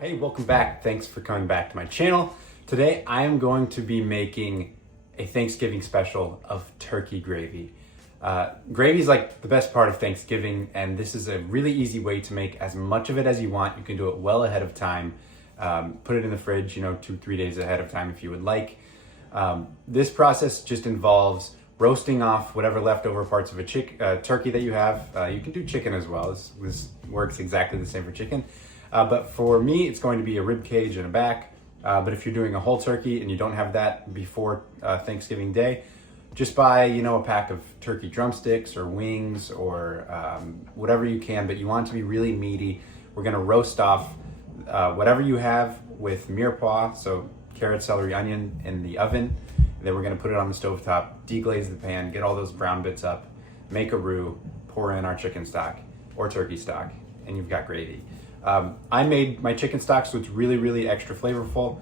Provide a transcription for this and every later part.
Hey, welcome back. Thanks for coming back to my channel. Today I am going to be making a Thanksgiving special of turkey gravy. Gravy is like the best part of Thanksgiving, and this is a really easy way to make as much of it as you want. You can do it well ahead of time. Put it in the fridge, 2-3 days ahead of time if you would like. This process just involves roasting off whatever leftover parts of a turkey that you have. You can do chicken as well. This works exactly the same for chicken. But for me, it's going to be a rib cage and a back. But if you're doing a whole turkey and you don't have that before Thanksgiving Day, just buy, a pack of turkey drumsticks or wings or whatever you can, but you want it to be really meaty. We're gonna roast off whatever you have with mirepoix, so carrot, celery, onion in the oven. And then we're gonna put it on the stovetop, deglaze the pan, get all those brown bits up, make a roux, pour in our chicken stock or turkey stock, and you've got gravy. I made my chicken stock so it's really, really extra flavorful.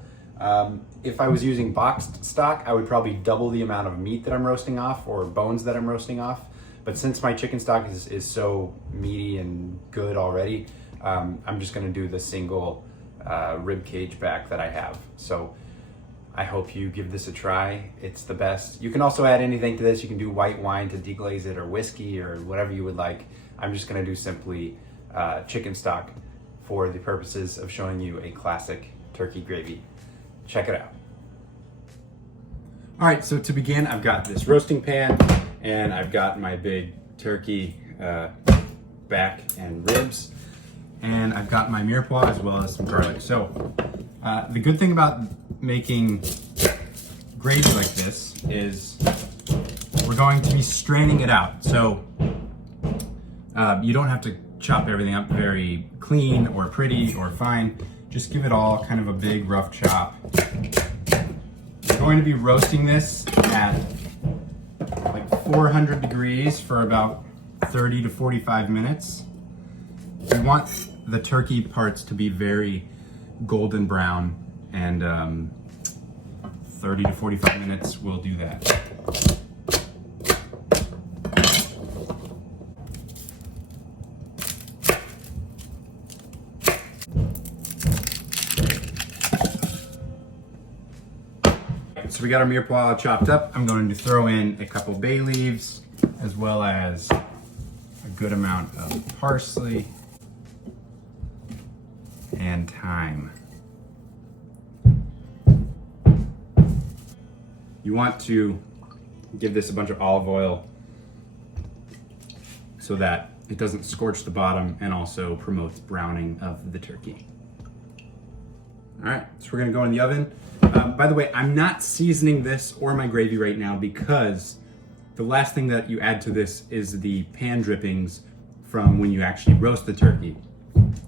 If I was using boxed stock, I would probably double the amount of meat that I'm roasting off or bones that I'm roasting off. But since my chicken stock is so meaty and good already, I'm just gonna do the single rib cage back that I have. So I hope you give this a try. It's the best. You can also add anything to this. You can do white wine to deglaze it or whiskey or whatever you would like. I'm just gonna do simply chicken stock for the purposes of showing you a classic turkey gravy. Check it out. All right, so to begin, I've got this roasting pan and I've got my big turkey back and ribs, and I've got my mirepoix as well as some garlic. So the good thing about making gravy like this is we're going to be straining it out. So you don't have to chop everything up very clean or pretty or fine. Just give it all kind of a big rough chop. We're going to be roasting this at like 400 degrees for about 30 to 45 minutes. We want the turkey parts to be very golden brown, and 30 to 45 minutes will do that. So we got our mirepoix chopped up. I'm going to throw in a couple bay leaves as well as a good amount of parsley and thyme. You want to give this a bunch of olive oil so that it doesn't scorch the bottom and also promotes browning of the turkey. All right, so we're gonna go in the oven. By the way, I'm not seasoning this or my gravy right now because the last thing that you add to this is the pan drippings from when you actually roast the turkey.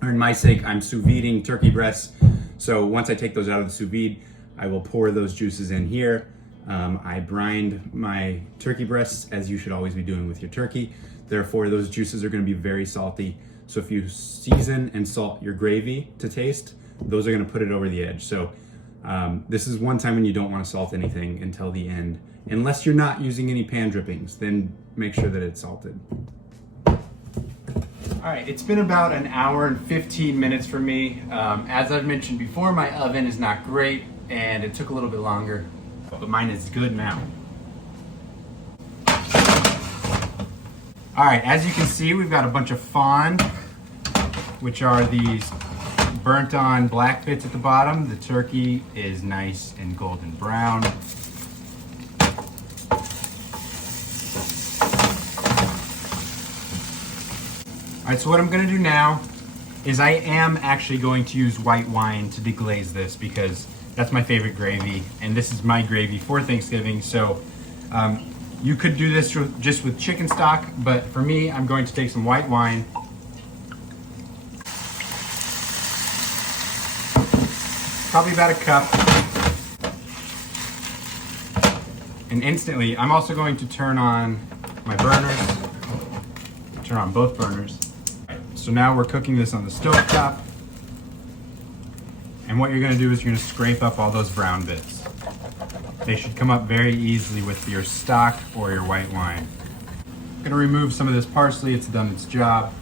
For my sake, I'm sous videing turkey breasts. So once I take those out of the sous vide, I will pour those juices in here. I brined my turkey breasts, as you should always be doing with your turkey. Therefore, those juices are gonna be very salty. So if you season and salt your gravy to taste, those are gonna put it over the edge. So this is one time when you don't want to salt anything until the end. Unless you're not using any pan drippings, then make sure that it's salted. All right, it's been about an hour and 15 minutes for me. As I've mentioned before, my oven is not great and it took a little bit longer, but mine is good now. All right, as you can see, we've got a bunch of fond, which are these burnt on black bits at the bottom. The turkey is nice and golden brown. All right, so what I'm gonna do now is I am actually going to use white wine to deglaze this because that's my favorite gravy, and this is my gravy for Thanksgiving. So you could do this just with chicken stock, but for me, I'm going to take some white wine. Probably about a cup. And instantly, I'm also going to turn on my burners. Turn on both burners. So now we're cooking this on the stove top. And what you're gonna do is you're gonna scrape up all those brown bits. They should come up very easily with your stock or your white wine. I'm gonna remove some of this parsley, it's done its job.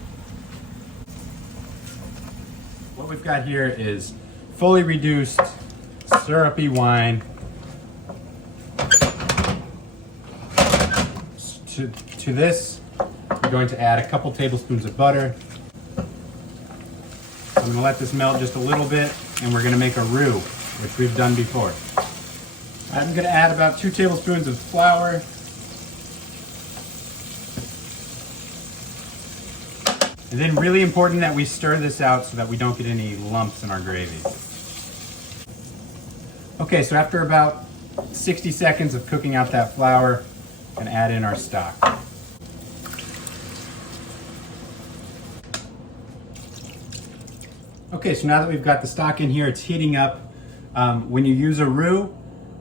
what we've got here is fully reduced syrupy wine. To this, we're going to add a couple tablespoons of butter. I'm going to let this melt just a little bit, and we're going to make a roux, which we've done before. I'm going to add about 2 tablespoons of flour. And then really important that we stir this out so that we don't get any lumps in our gravy. Okay, so after about 60 seconds of cooking out that flour, and add in our stock. Okay, so now that we've got the stock in here, it's heating up. When you use a roux,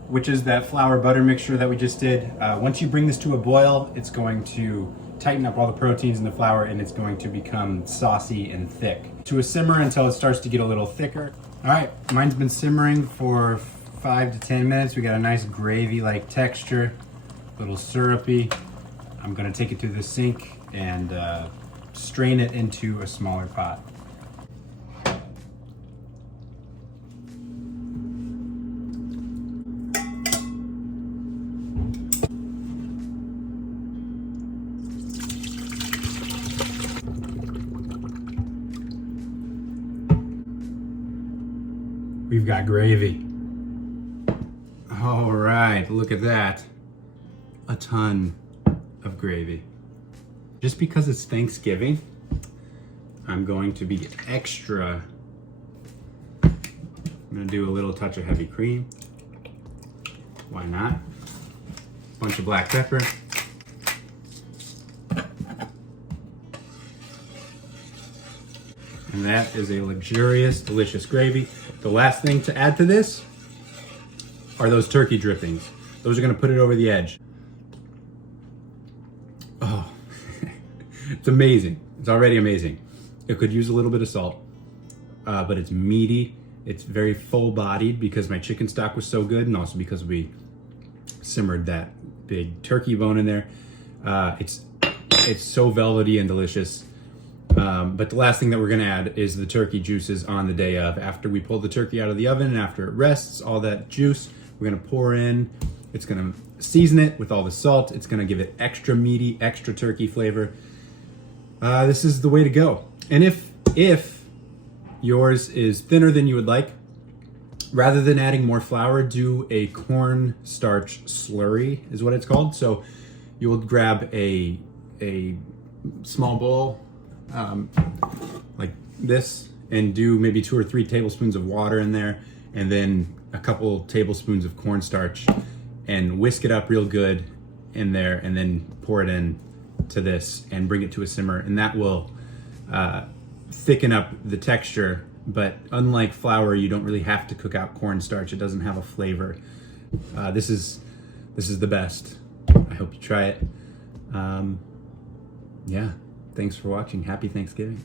which is that flour butter mixture that we just did, once you bring this to a boil, it's going to tighten up all the proteins in the flour and it's going to become saucy and thick. To a simmer until it starts to get a little thicker. All right, mine's been simmering for 5 to 10 minutes. We got a nice gravy-like texture. Little syrupy. I'm gonna take it to the sink and strain it into a smaller pot. We've got gravy. All right, look at that. A ton of gravy. Just because it's Thanksgiving, I'm going to be extra. I'm gonna do a little touch of heavy cream. Why not? Bunch of black pepper. And that is a luxurious, delicious gravy. The last thing to add to this are those turkey drippings. Those are gonna put it over the edge. Oh, it's amazing. It's already amazing. It could use a little bit of salt, but it's meaty. It's very full-bodied because my chicken stock was so good, and also because we simmered that big turkey bone in there. It's so velvety and delicious. But the last thing that we're gonna add is the turkey juices on the day of. After we pull the turkey out of the oven and after it rests, all that juice we're gonna pour in. It's gonna season it with all the salt. It's gonna give it extra meaty, extra turkey flavor. This is the way to go. And if yours is thinner than you would like, rather than adding more flour, do a cornstarch slurry is what it's called. So you will grab a small bowl like this and do maybe 2 or 3 tablespoons of water in there, and then a couple tablespoons of cornstarch, and whisk it up real good in there, and then pour it in to this and bring it to a simmer, and that will thicken up the texture. But unlike flour, you don't really have to cook out cornstarch. It doesn't have a flavor. This is the best. I hope you try it. Yeah, thanks for watching. Happy Thanksgiving.